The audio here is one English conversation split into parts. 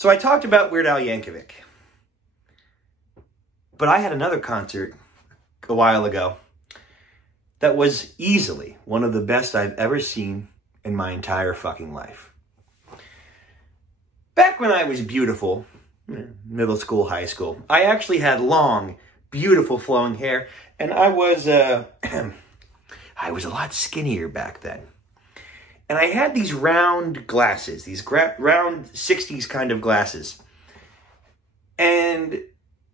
So I talked about Weird Al Yankovic. But I had another concert a while ago that was easily one of the best I've ever seen in my entire fucking life. Back when I was beautiful, middle school, high school, I actually had long, beautiful flowing hair, and I was I was a lot skinnier back then. And I had these round glasses, these round 60s kind of glasses. And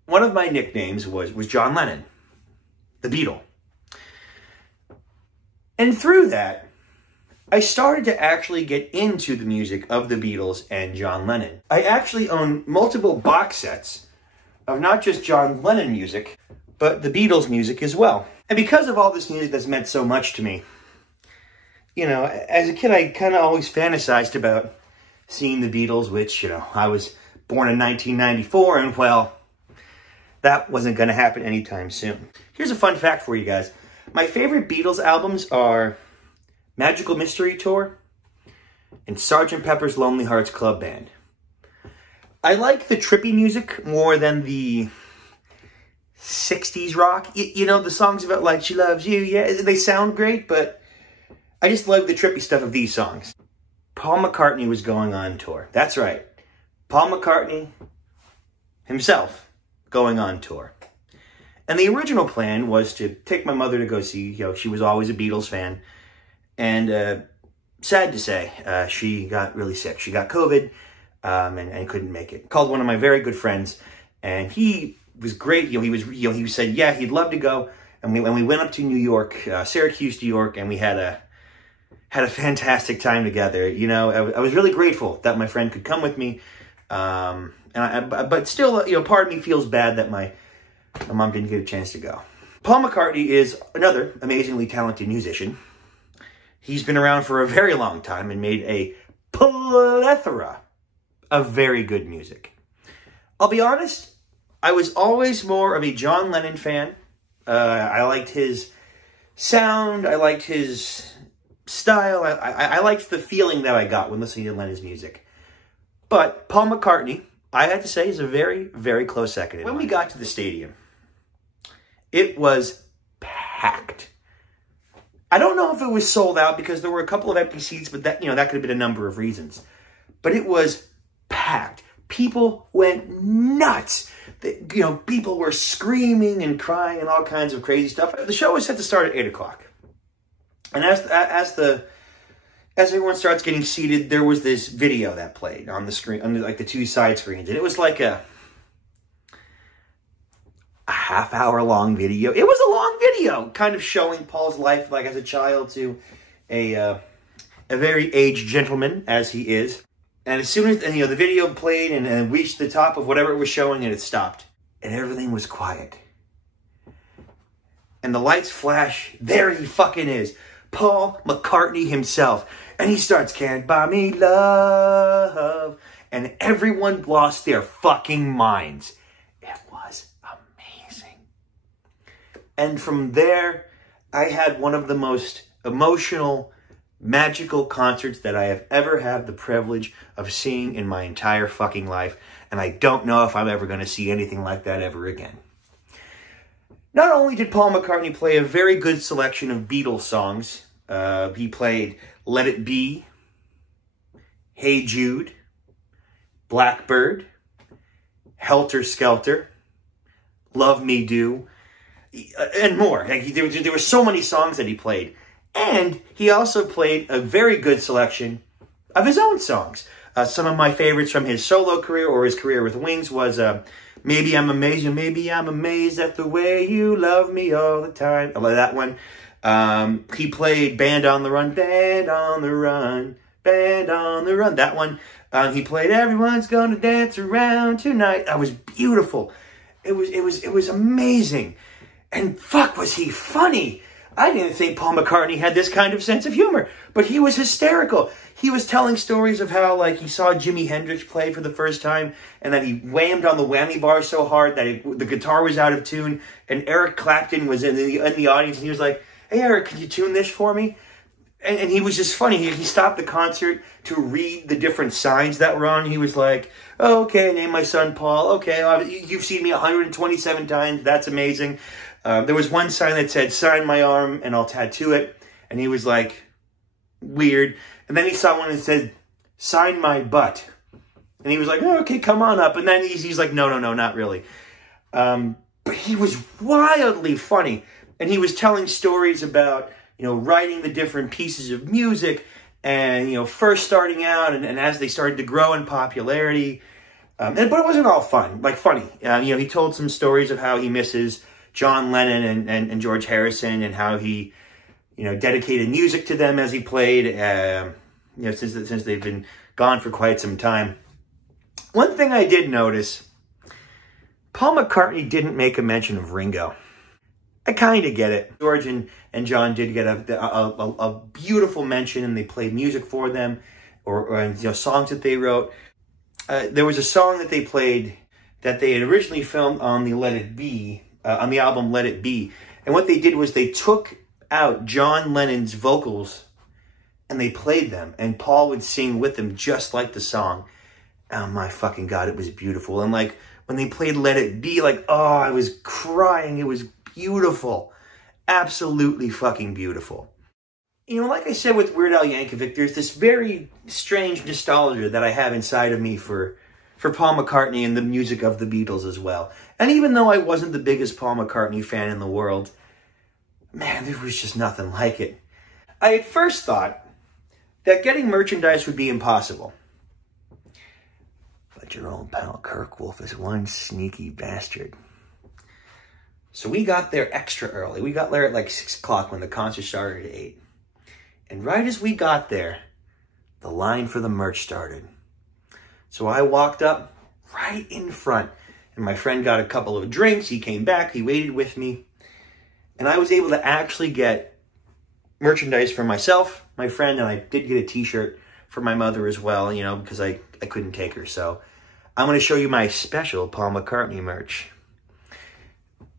one of my nicknames was John Lennon, the Beatle. And through that, I started to actually get into the music of the Beatles and John Lennon. I actually own multiple box sets of not just John Lennon music, but the Beatles music as well. And because of all this music that's meant so much to me, you know, as a kid, I kind of always fantasized about seeing the Beatles, which, you know, I was born in 1994, and, well, that wasn't going to happen anytime soon. Here's a fun fact for you guys. My favorite Beatles albums are Magical Mystery Tour and Sgt. Pepper's Lonely Hearts Club Band. I like the trippy music more than the 60s rock. You know, the songs about, like, She Loves You, yeah, they sound great, but I just love the trippy stuff of these songs. Paul McCartney was going on tour. That's right. Paul McCartney himself going on tour. And the original plan was to take my mother to go see, you know, she was always a Beatles fan. And sad to say, she got really sick. She got COVID and couldn't make it. Called one of my very good friends, and he was great. You know, he said, yeah, he'd love to go. And we went up to New York, Syracuse, New York, and we had a fantastic time together. You know, I was really grateful that my friend could come with me. But still, you know, part of me feels bad that my mom didn't get a chance to go. Paul McCartney is another amazingly talented musician. He's been around for a very long time and made a plethora of very good music. I'll be honest, I was always more of a John Lennon fan. I liked his sound. I liked his style. I liked the feeling that I got when listening to Lennon's music. But Paul McCartney, I had to say, is a very, very close second. When we got to the stadium, it was packed. I don't know if it was sold out because there were a couple of empty seats, but that, you know, that could have been a number of reasons. But it was packed. People went nuts. You know, people were screaming and crying and all kinds of crazy stuff. The show was set to start at 8 o'clock. And as everyone starts getting seated, there was this video that played on the screen, on like the two side screens. And it was like a half-hour long video. It was a long video, kind of showing Paul's life, like as a child to a very aged gentleman as he is. And as soon as, you know, the video played and reached the top of whatever it was showing, and it stopped. And everything was quiet. And the lights flash. There he fucking is. Paul McCartney himself. And he starts, "Can't Buy Me Love." And everyone lost their fucking minds. It was amazing. And from there, I had one of the most emotional, magical concerts that I have ever had the privilege of seeing in my entire fucking life. And I don't know if I'm ever going to see anything like that ever again. Not only did Paul McCartney play a very good selection of Beatles songs, he played Let It Be, Hey Jude, Blackbird, Helter Skelter, Love Me Do, and more. There were so many songs that he played. And he also played a very good selection of his own songs. Some of my favorites from his solo career or his career with Wings was Maybe I'm Amazed, Maybe I'm Amazed at the Way You Love Me All the Time. I love that one. He played Band on the Run, Band on the Run, Band on the Run. That one. He played Everyone's Gonna Dance Around Tonight. That was beautiful. It was amazing. And fuck, was he funny. I didn't think Paul McCartney had this kind of sense of humor, but he was hysterical. He was telling stories of how, like, he saw Jimi Hendrix play for the first time, and that he whammed on the whammy bar so hard that the guitar was out of tune, and Eric Clapton was in the audience, and he was like, "Hey, Eric, can you tune this for me?" And he was just funny. He stopped the concert to read the different signs that were on. He was like, oh, okay, name my son Paul. Okay, you've seen me 127 times. That's amazing. There was one sign that said, sign my arm and I'll tattoo it. And he was like, weird. And then he saw one that said, sign my butt. And he was like, oh, okay, come on up. And then he's like, no, not really. But he was wildly funny. And he was telling stories about, writing the different pieces of music and, first starting out and as they started to grow in popularity. But it wasn't all funny. He told some stories of how he misses John Lennon and George Harrison and how he, dedicated music to them as he played, since they've been gone for quite some time. One thing I did notice, Paul McCartney didn't make a mention of Ringo. I kind of get it. George and John did get a beautiful mention, and they played music for them, or songs that they wrote. There was a song that they played that they had originally filmed on the Let It Be, on the album Let It Be. And what they did was they took out John Lennon's vocals and they played them, and Paul would sing with them just like the song. Oh my fucking God, it was beautiful. And like when they played Let It Be, like, oh, I was crying. It was beautiful. Absolutely fucking beautiful. Like I said with Weird Al Yankovic, there's this very strange nostalgia that I have inside of me for Paul McCartney and the music of the Beatles as well. And even though I wasn't the biggest Paul McCartney fan in the world, man, there was just nothing like it. I at first thought that getting merchandise would be impossible. But your old pal Kirkwulf is one sneaky bastard. So we got there extra early. We got there at like 6 o'clock when the concert started at 8. And right as we got there, the line for the merch started. So I walked up right in front, and my friend got a couple of drinks. He came back, he waited with me, and I was able to actually get merchandise for myself, my friend, and I did get a t-shirt for my mother as well, because I couldn't take her. So I'm going to show you my special Paul McCartney merch.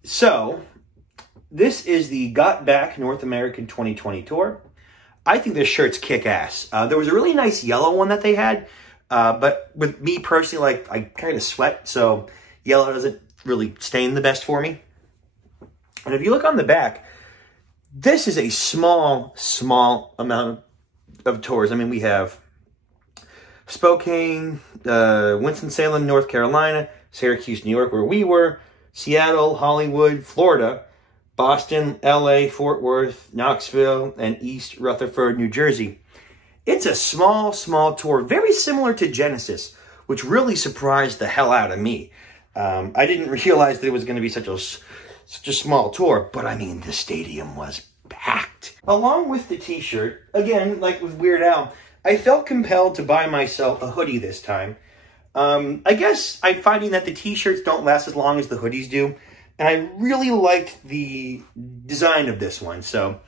So this is the Got Back North American 2020 tour. I think this shirt's kick-ass. There was a really nice yellow one that they had, but with me personally, I kind of sweat, so yellow doesn't really stain the best for me. And if you look on the back, this is a small amount of tours. I mean, we have Spokane, Winston-Salem, North Carolina, Syracuse, New York, where we were, Seattle, Hollywood, Florida, Boston, LA, Fort Worth, Knoxville, and East Rutherford, New Jersey. It's a small tour, very similar to Genesis, which really surprised the hell out of me. I didn't realize that it was going to be such a small tour, but I mean, the stadium was packed. Along with the t-shirt, again, like with Weird Al, I felt compelled to buy myself a hoodie this time. I guess I'm finding that the t-shirts don't last as long as the hoodies do, and I really liked the design of this one. So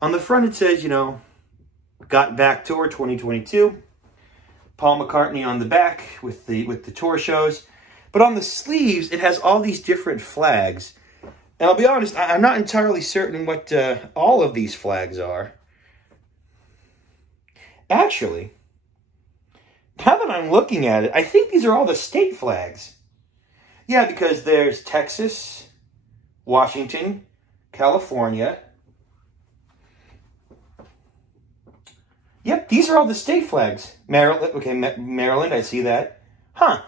on the front it says, Got Back Tour 2022. Paul McCartney on the back with the tour shows. But on the sleeves, it has all these different flags. And I'll be honest, I'm not entirely certain what all of these flags are. Actually, now that I'm looking at it, I think these are all the state flags. Yeah, because there's Texas, Washington, California. Yep, these are all the state flags. Maryland, okay, Maryland, I see that. Huh.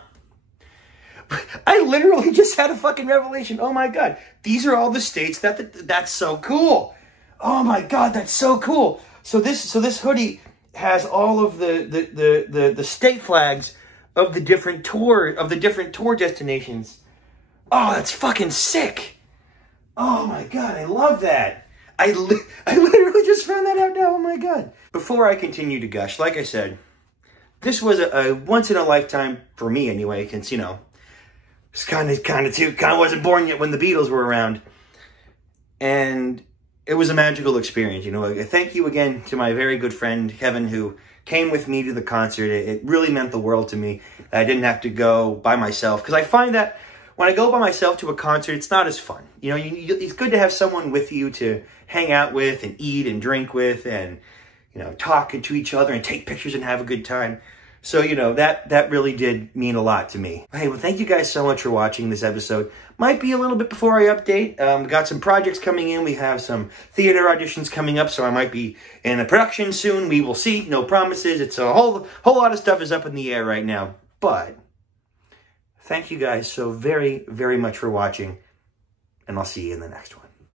I literally just had a fucking revelation. Oh my God, these are all the states that's so cool. Oh my God, that's so cool. So this hoodie has all of the state flags of the different tour destinations. Oh, that's fucking sick. Oh my God, I love that. I literally just found that out now. Oh my God. Before I continue to gush, like I said, this was a once in a lifetime for me anyway, since kind of wasn't born yet when the Beatles were around, and it was a magical experience. Thank you again to my very good friend Kevin, who came with me to the concert. It really meant the world to me that I didn't have to go by myself, because I find that when I go by myself to a concert, it's not as fun. It's good to have someone with you to hang out with and eat and drink with, and you know, talk to each other and take pictures and have a good time. So, you know, that really did mean a lot to me. Hey, well, thank you guys so much for watching this episode. Might be a little bit before I update. We got some projects coming in. We have some theater auditions coming up, so I might be in a production soon. We will see. No promises. It's a whole lot of stuff is up in the air right now. But thank you guys so very, very much for watching, and I'll see you in the next one.